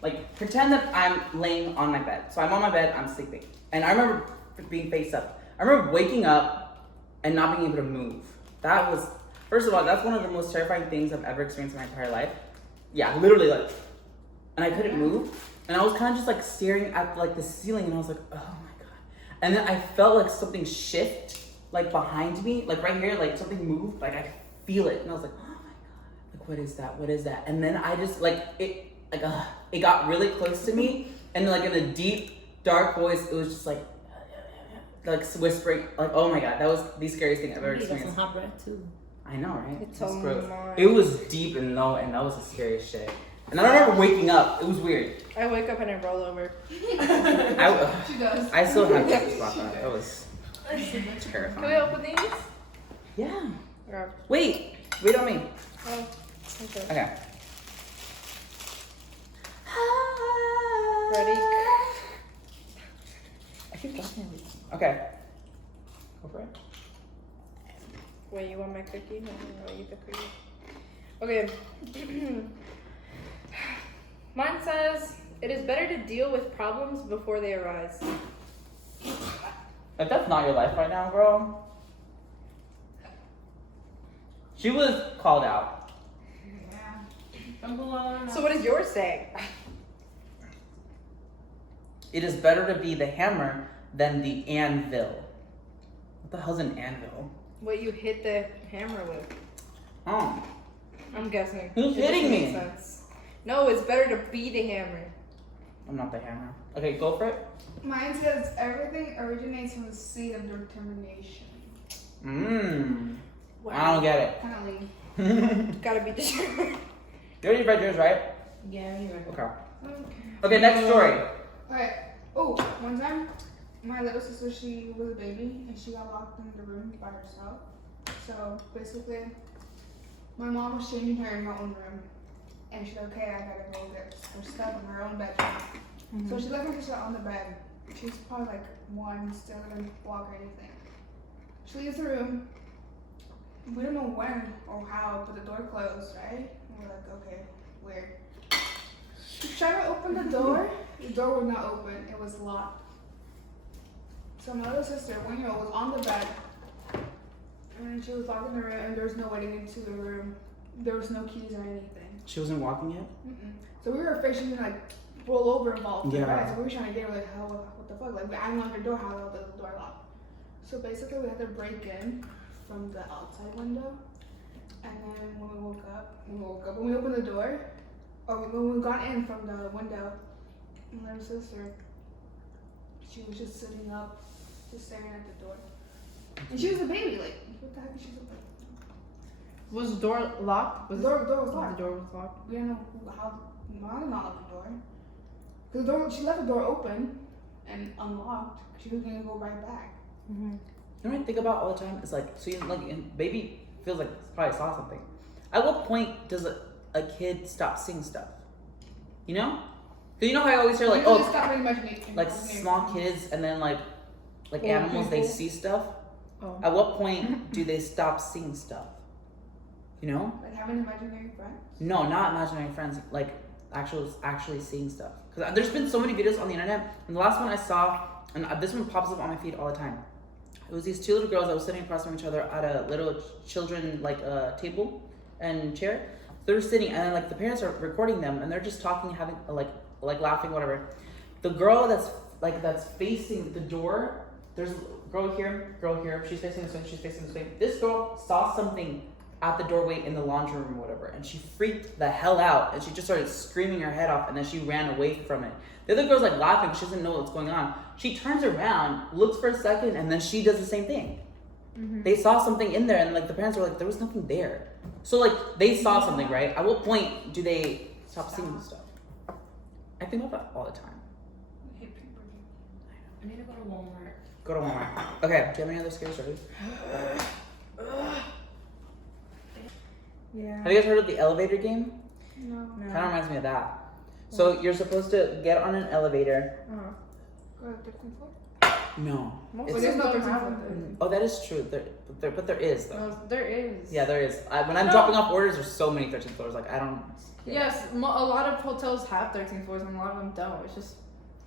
Like, pretend that I'm laying on my bed. So I'm on my bed, I'm sleeping. And I remember being face up. I remember waking up and not being able to move. That was, first of all, that's one of the most terrifying things I've ever experienced in my entire life. Yeah, literally like, and I couldn't move. And I was kind of just like staring at like the ceiling, and I was like, oh my God. And then I felt like something shift like behind me, like right here, like something moved, like I feel it. And I was like, oh my God, like what is that? What is that? And then I just like, it got really close to me, and like in a deep, dark voice, it was just like whispering, like, oh my God, that was the scariest thing I've ever experienced. You got some hot breath too. I know, right? It's That's so gross. annoying. It was deep and low, and that was the scariest shit. And I remember waking up. It was weird. I wake up and I roll over. She does. I still have that spot on it. That was Can we terrifying. open these? Yeah. Or, Wait on me. oh, okay. Okay. Ready? I keep talking. Okay. Go for it. Wait, you want my cookie? No, I'll eat the cookie. Okay. Mine says, it is better to deal with problems before they arise. If that's not your life right now, girl. She was called out. Yeah. So what is yours saying? It is better to be the hammer than the anvil. What the hell's an anvil? What you hit the hammer with. Oh. I'm guessing. Who's It doesn't hitting make me? sense. No, it's better to be the hammer. I'm not the hammer. Okay, go for it. Mine says everything originates from the seed of determination. Mmm. Wow. I don't get Kind of lean. it. Gotta be determined. You already read yours, right? Yeah, you're right. Okay. Okay. Okay, next story. Alright. Oh, one time, my little sister, she was a baby, and she got locked in the room by herself. So, basically, my mom was changing her in her own room. And she's like, okay, I gotta go get her stuff in her own bedroom. So she left her sister on the bed. She's probably like one, still gonna walk or anything. She leaves the room. We don't know when or how, but the door closed, right? And we're like, okay, weird. She tried to open the door. The door would not open. It was locked. So my little sister, 1-year-old, was on the bed. And she was locked in the room, and there was no way to get into the room. There was no keys or anything. She wasn't walking yet? So we were afraid she was gonna like roll over and fall off the Yeah. bed. So we were trying to get her like, how, what the fuck? Like, I unlocked her door, how the door locked? So basically, we had to break in from the outside window. And then when we woke up, when we opened the door, or when we got in from the window, my little sister, she was just sitting up, just staring at the door. And she was a baby, like, what the heck is she doing? Was the door locked? The door was locked. The door was locked. We don't know how. Mom did not lock the door. Cause the door, she left the door open and unlocked. She was gonna go right back. You know what I think about all the time? It's like, so you like, and baby feels like probably saw something. At what point does a kid stop seeing stuff? You know? Cause you know how I always hear like, Usually oh, stop pretty much making like small kids and then like animals, they see stuff. Oh. At what point do they stop seeing stuff? You know? Like having imaginary friends. No, not imaginary friends. Like actually seeing stuff. Because there's been so many videos on the internet. And the last one I saw, and this one pops up on my feed all the time. It was these two little girls that were sitting across from each other at a little children like table and chair. They were sitting, and then like the parents are recording them, and they're just talking, having like laughing, whatever. The girl that's facing the door. There's a girl here. She's facing this way. She's facing this way. This girl saw something at the doorway in the laundry room or whatever, and she freaked the hell out, and she just started screaming her head off, and then she ran away from it. The other girl's like laughing, she doesn't know what's going on. She turns around, looks for a second, and then she does the same thing. They saw something in there, and like the parents were like, there was nothing there. So like they saw something, right? At what point do they stop seeing stuff? I think about that all the time. I need to go to Walmart. Go to Walmart. Okay, do you have any other scary stories? Yeah. Have you guys heard of the elevator game? No. Kind of reminds me of that. So you're supposed to get on an elevator. Go to the 13th floor. No. Most It's- But there's no don't 13th have floor. it. Oh, that is true. But there is though. No, there is. Yeah, there is. When I'm No. dropping off orders, there's so many 13th floors. Like I don't. Yes, a lot of hotels have 13 floors and a lot of them don't. It's just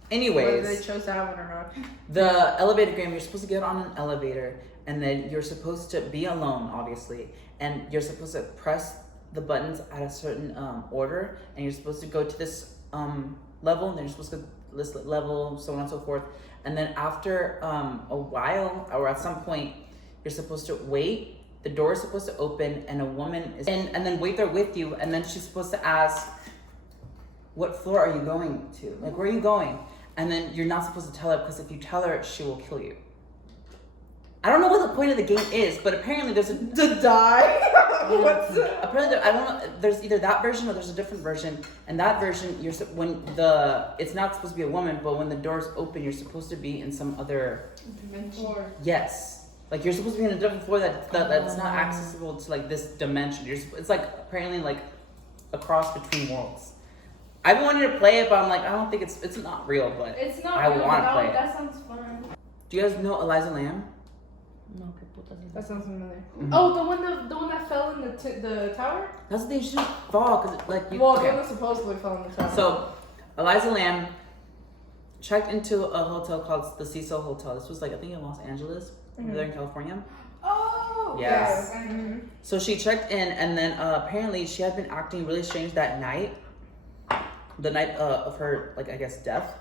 whether they Anyways, chose to have one or not. the elevator game. You're supposed to get on an elevator, and then you're supposed to be alone, obviously, and you're supposed to press the buttons at a certain order, and you're supposed to go to this level, and then you're supposed to go this level, so on and so forth. And then after a while, or at some point, you're supposed to wait. The door is supposed to open, and a woman is and then wait there with you, and then she's supposed to ask, "What floor are you going to? Like, where are you going?" And then you're not supposed to tell her, because if you tell her, she will kill you. I don't know what the point of the game is, but apparently there's a To die? What's that? apparently I don't know. There's either that version or there's a different version. And that version, it's not supposed to be a woman, but when the doors open, you're supposed to be in some other Floor. yes, like you're supposed to be in a different floor that's not accessible to like this dimension. It's like apparently like a cross between worlds. I've been wanting to play it, but I'm like I don't think it's not real, but It's not I real, wanna but play it. that sounds fun. do you guys know Eliza Lamb? No, que putas es That eso? sounds familiar. Mhm. Oh, the one that fell in the tower? That's the thing. She didn't fall because like you. Well, okay. the one that supposedly fell in the tower. So, Eliza Lamb checked into a hotel called the Cecil Hotel. This was like I think in Los Angeles, over there in California. Oh. Yes. Mhm. So she checked in, and then apparently she had been acting really strange that night, the night of her like I guess death.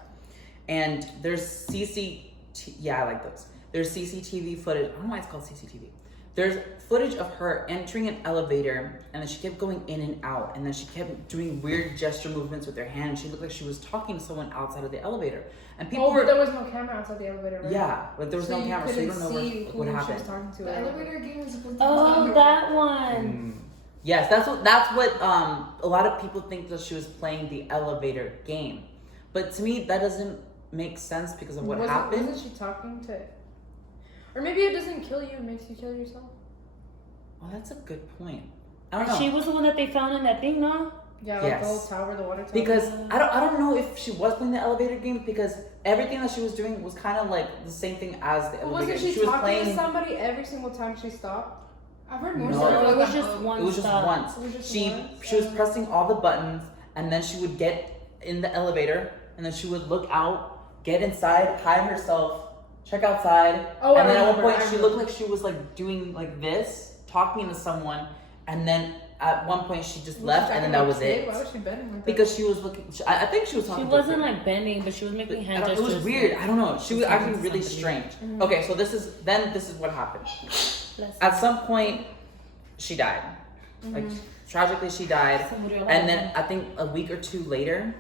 And there's I like those. There's CCTV footage. I don't know why it's called CCTV. There's footage of her entering an elevator, and then she kept going in and out, and then she kept doing weird gesture movements with her hand, and she looked like she was talking to someone outside of the elevator. And people but were there was no camera outside the elevator, right? yeah, like there was no camera, so you don't know what who she happened. was talking to. The elevator game is supposed to Oh, that one. Yes, that's what a lot of people think that she was playing the elevator game, but to me that doesn't make sense because of what happened. Wasn't she talking to? Or maybe it doesn't kill you; it makes you kill yourself. Well, that's a good point. I don't know. She was the one that they found in that thing, no? Yeah, like Yes. the whole tower, the water tower. Because I don't know if she was playing the elevator game because everything that she was doing was kind of like the same thing as the But elevator wasn't game. she was talking to playing. somebody every single time she stopped? I've heard more No. stories It about was that just boat. one. It was just stop. once. It was just She once? she was pressing all the buttons and then she would get in the elevator and then she would look out, get inside, hide herself, check outside, Oh, and I then at one remember, point I she looked like she was like doing like this, talking to someone, and then at one point she just left and then that was it. Why was she bending like that? Because she was looking. I think she was She talking. to a wasn't friend. like bending, but she was making hand It gestures. was weird. I don't know. She was Talking acting to really somebody. strange. Okay, so this is what happened. Bless At her. some point, she died. Like tragically, she died. Somebody will And have then I think a week or two later,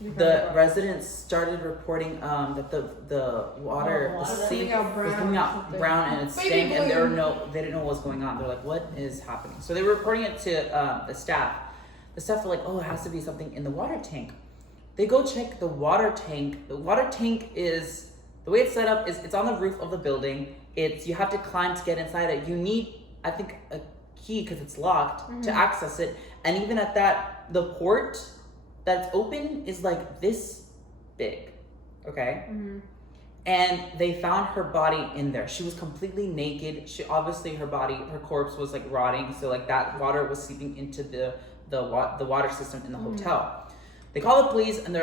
We heard the about it. residents started reporting that the water, Oh, the water. sink Coming out was brown coming or out something. brown and it Baby stank, and blue. they didn't know what was going on. They're like, what is happening? So they were reporting it to the staff. The staff were like, oh, it has to be something in the water tank. They go check the water tank. The water tank is the way it's set up is it's on the roof of the building. It's you have to climb to get inside it. You need, I think, a key because it's locked to access it. And even at that, the port that's open is like this big. Okay. And they found her body in there. She was completely naked. She obviously her corpse was like rotting. So like that water was seeping into the water system in the hotel. They call the police and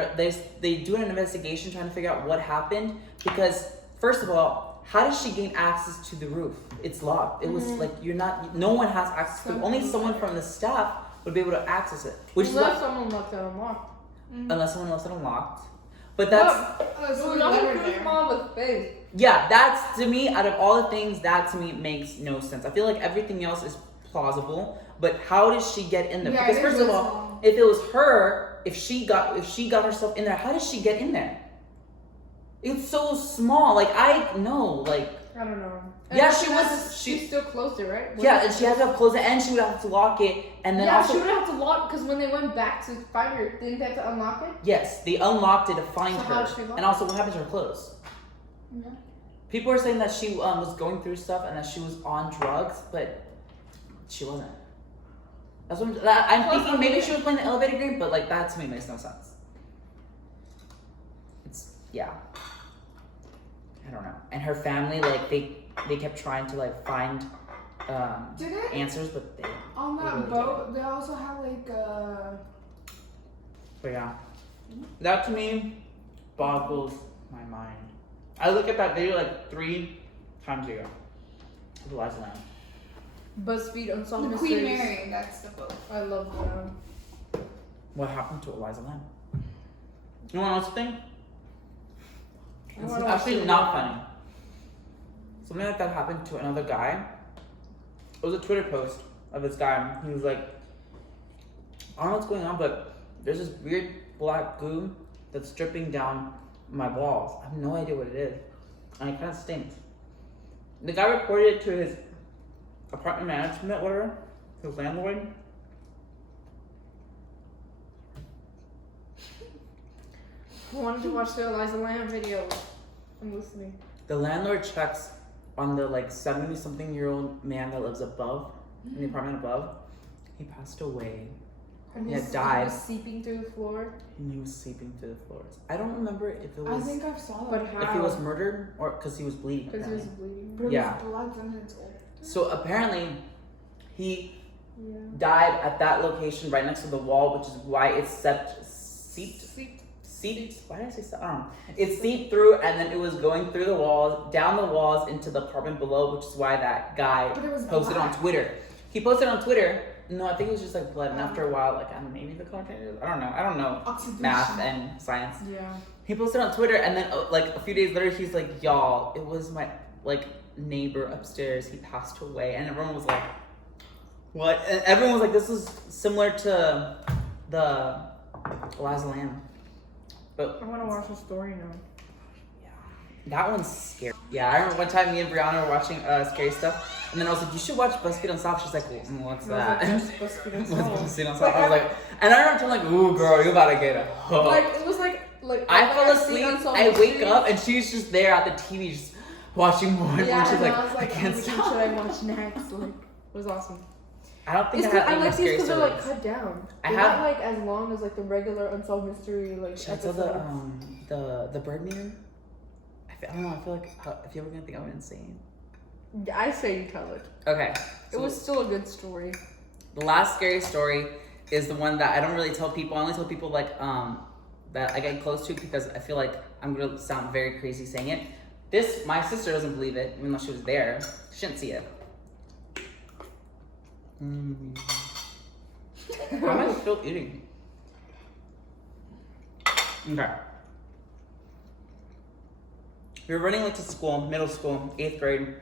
they do an investigation trying to figure out what happened because first of all, how does she gain access to the roof? It's locked. It was like no one has access to it. Only someone from the staff would be able to access it. Which is Unless why, someone left it unlocked. unless someone left it unlocked. But that's Oh, so Well, we nothing let her proves there. mom with face. yeah, that's to me, out of all the things, that to me makes no sense. I feel like everything else is plausible, but how does she get in there? Yeah, Because it first is of all, small. if it was her, if she got herself in there, how does she get in there? It's so small. Like I know, like I don't know. Yeah, And she she still closed it, right? yeah, and she had to close it, and she would have to lock it, and then yeah, also she would have to lock because when they went back to find her, didn't they have to unlock it? yes, they unlocked it to find So her, how did she lock and also what happened to her clothes? Yeah. People are saying that she was going through stuff and that she was on drugs, but she wasn't. That's what I'm thinking. Maybe she was playing the elevator game, but like that to me makes no sense. It's yeah. I don't know. And her family, like they kept trying to like find Did it? answers, but they. On They that really boat, they also have like But yeah, that to me boggles my mind. I look at that video like 3 times a year. With Eliza Lamb. BuzzFeed Unsolved the Queen Mysteries. Mary. That's the boat. I love them. What happened to Eliza Lamb? You want to know something? I This wanna is watch actually the not video. funny. Something like that happened to another guy. It was a Twitter post of this guy. He was like, I don't know what's going on, but there's this weird black goo that's dripping down my walls. I have no idea what it is. And it kind of stinks. The guy reported it to his apartment management, whatever, his landlord. I wanted to watch the Eliza Lamb video. I'm listening. The landlord checks on the like 70-something-year-old man that lives above, in the apartment above. He passed away. And He had his- died. He was seeping through the floor. And he was sleeping through the floors. I don't remember if it I was think I saw But that. how? if he was murdered or because he was bleeding. Because he was apparently. bleeding. But it Yeah. was blood and it's old. So apparently, he Yeah. died at that location right next to the wall, which is why it's seeped. Why did I say seeped? I don't know. It seeped through, and then it was going through the walls, down the walls into the apartment below, which is why that guy But it was posted on black. Twitter. He posted on Twitter. No, I think it was just like blood, and after a while, like maybe the content is. I don't know Oxidation. math and science. Yeah. He posted on Twitter, and then like a few days later, he's like, "Y'all, it was my like neighbor upstairs. He passed away," and everyone was like, "What?" And everyone was like, "This is similar to the Eliza Lamb." But I want to watch the story now. yeah, that one's scary. Yeah, I remember one time me and Brianna were watching scary stuff, and then I was like, "You should watch BuzzFeed Unsolved." She's like, "What's that?" I was like, "That's BuzzFeed What's Unsolved." BuzzFeed Unsolved? I was like, and I remember telling like, "Ooh, girl, you about to get a hook." Like it was like I fell I've seen asleep. Unsolved I wake Mysteries. up and she's just there at the TV, just watching more and more. Yeah, She's and like, I was like, I can't which stop. one should I watch next? Like, it was awesome. I don't think It's I had I any like these scary because they're like stories. cut down. I They're have- not like as long as like the regular unsolved mystery like Should I tell episodes. the Birdman? I don't know. I feel like if you ever gonna think I'm insane. I say you tell it. Okay. It was still a good story. The last scary story is the one that I don't really tell people. I only tell people like that I get close to because I feel like I'm gonna sound very crazy saying it. This, my sister doesn't believe it, even though she was there. She didn't see it. How am I still eating? Okay. We were running late to school, middle school, 8th grade.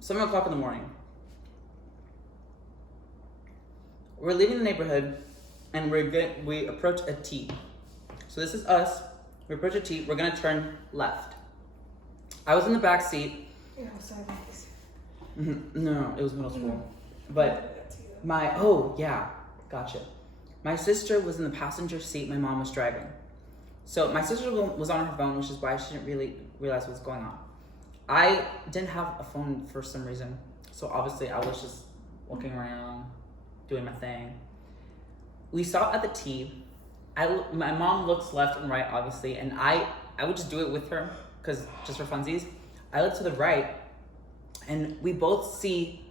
7 o'clock in the morning. We're leaving the neighborhood, and we approach a T. So this is us. We approach a T. We're gonna turn left. I was in the back seat. Yeah, sorry. No, it was middle school. But gotcha. My sister was in the passenger seat. My mom was driving. So my sister was on her phone, which is why she didn't really realize what was going on. I didn't have a phone for some reason. So obviously I was just looking around, doing my thing. We stopped at the T. My mom looks left and right, obviously, and I would just do it with her, because just for funsies. I look to the right, and we both see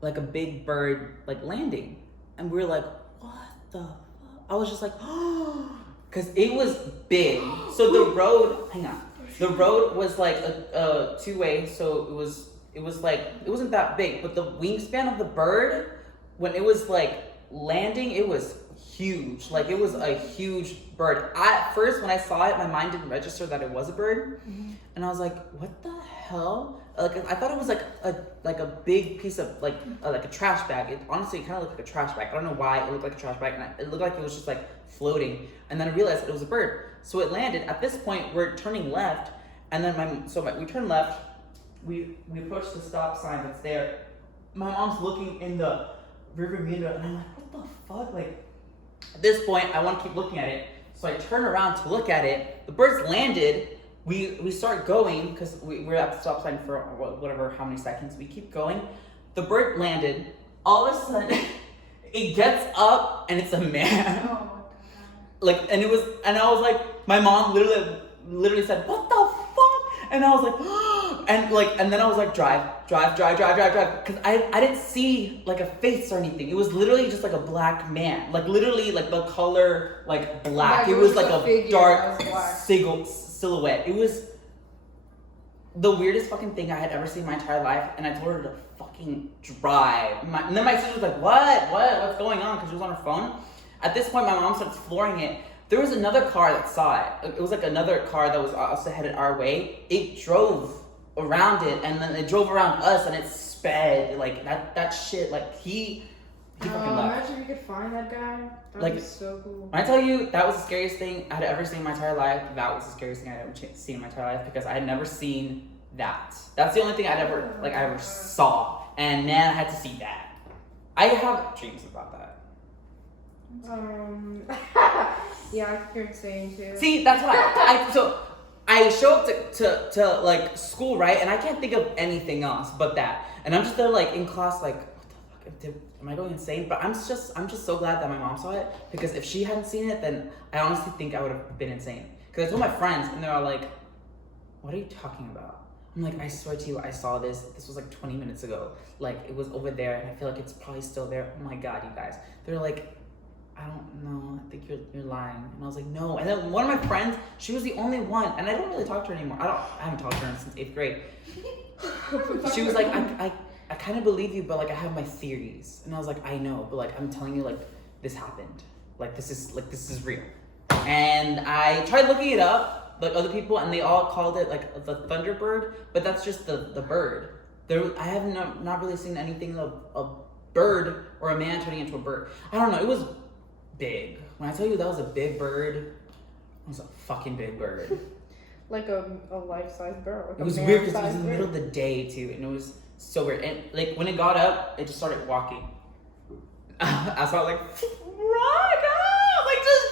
like a big bird like landing, and we were like, what the fuck? I was just like, oh, because it was big. So the road was like a two-way, so it was like, it wasn't that big, but the wingspan of the bird, when it was like landing, it was huge. Like it was a huge bird. At first, when I saw it, my mind didn't register that it was a bird, and I was like, "What the hell?" Like I thought it was like a big piece of like a trash bag. It honestly kind of looked like a trash bag. I don't know why it looked like a trash bag, and it looked like it was just like floating. And then I realized that it was a bird. So it landed. At this point, we're turning left, and then we turn left. We approach the stop sign that's there. My mom's looking in the river mirror, and I'm like, "What the fuck?" Like. At this point, I want to keep looking at it, so I turn around to look at it. The bird's landed. We start going because we're at the stop sign for whatever, how many seconds. We keep going. The bird landed. All of a sudden, it gets up and it's a man. Oh, And I was like, my mom literally said, "What the fuck?" And I was like, and then I was like, drive, because I didn't see like a face or anything. It was literally just like a black man, like literally like the color like black. Yeah, it was like a figure, dark it was black. silhouette. It was the weirdest fucking thing I had ever seen in my entire life, and I told her to fucking drive. And then my sister was like, what's going on? Because she was on her phone. At this point, my mom starts flooring it. There was another car that saw it. It was like another car that was also headed our way. It drove around it, and then it drove around us, and it sped. Like that shit. Like he fucking left. Imagine if you could find that guy. That'd Like, be so cool. When I tell you that was the scariest thing I had ever seen in my entire life, that was the scariest thing I'd ever seen in my entire life, because I had never seen that. That's the only thing I ever saw, and man, I had to see that. I have dreams about that. Yeah, I can hear it saying too. See, that's why I show up to like school, right? And I can't think of anything else but that. And I'm just there like in class like, what the fuck? Am I going insane? But I'm just so glad that my mom saw it, because if she hadn't seen it, then I honestly think I would have been insane. Because I told my friends, and they're all like, what are you talking about? I'm like, I swear to you, I saw this. This was like 20 minutes ago. Like it was over there, and I feel like it's probably still there. Oh my god, you guys. They're like, I don't know, I think you're lying. And I was like, no. And then one of my friends, she was the only one, and I don't really talk to her anymore. I haven't talked to her since 8th grade. She was like, I kind of believe you, but like I have my theories. And I was like, I know, but like I'm telling you, like this happened. Like this is real. And I tried looking it up, like other people, and they all called it like the Thunderbird, but that's just the bird. I have not really seen anything of a bird or a man turning into a bird. I don't know, it was big. When I tell you that was a big bird, it was a fucking big bird. Like a life-size bird. Like It was weird because it was in the middle of the day too, and it was so weird. And like when it got up, it just started walking. I saw like, just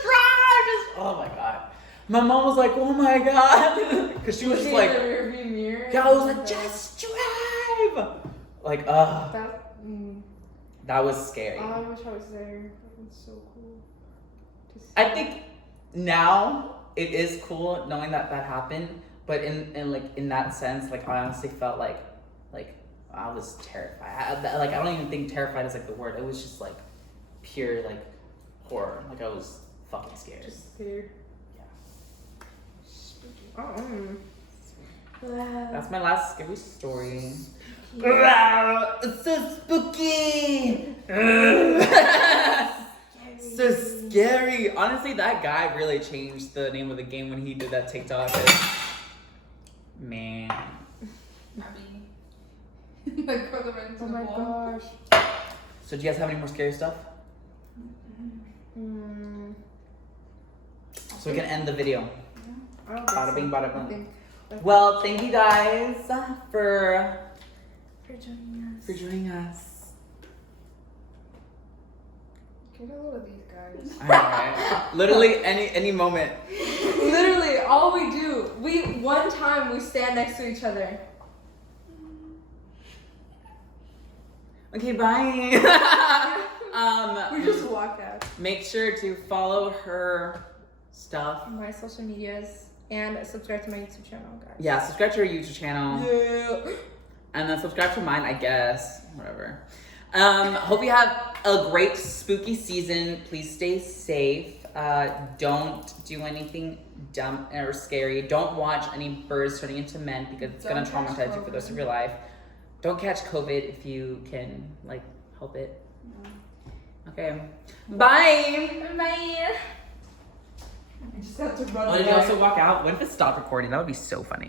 drive, oh my god. My mom was like, oh my god, because she was just like, yeah, I was like, just drive, like That was scary. I wish I was there. That was so cool. to see. I think now it is cool knowing that that happened, but in that sense, like I honestly felt like I was terrified. I don't even think terrified is like the word. It was just like pure like horror. Like I was fucking scared. Just scared. Yeah. Oh. That's my last scary story. It's so spooky. So scary. Honestly, that guy really changed the name of the game when he did that TikTok. Man. Like for the rent Oh to the my wall. gosh. So do you guys have any more scary stuff? So we can end the video. I don't Bada think bing, so. bada I boom. think Well, thank you guys for joining us. joining us. Get a load of these guys. Alright. Literally any moment. Literally, all we do, one time we stand next to each other. Okay, bye. We just walk out. Make sure to follow her stuff. My social medias and subscribe to my YouTube channel, guys. Yeah, subscribe to her YouTube channel. Yeah. And then subscribe to mine, I guess. Whatever. Hope you have a great spooky season. Please stay safe. Don't do anything dumb or scary. Don't watch any birds turning into men because it's gonna Don't catch traumatize you for the rest of your life. Don't catch COVID if you can, like, help it. Okay. Bye. Bye. I just have to run Oh, did you also walk out? What if it stopped recording? That would be so funny.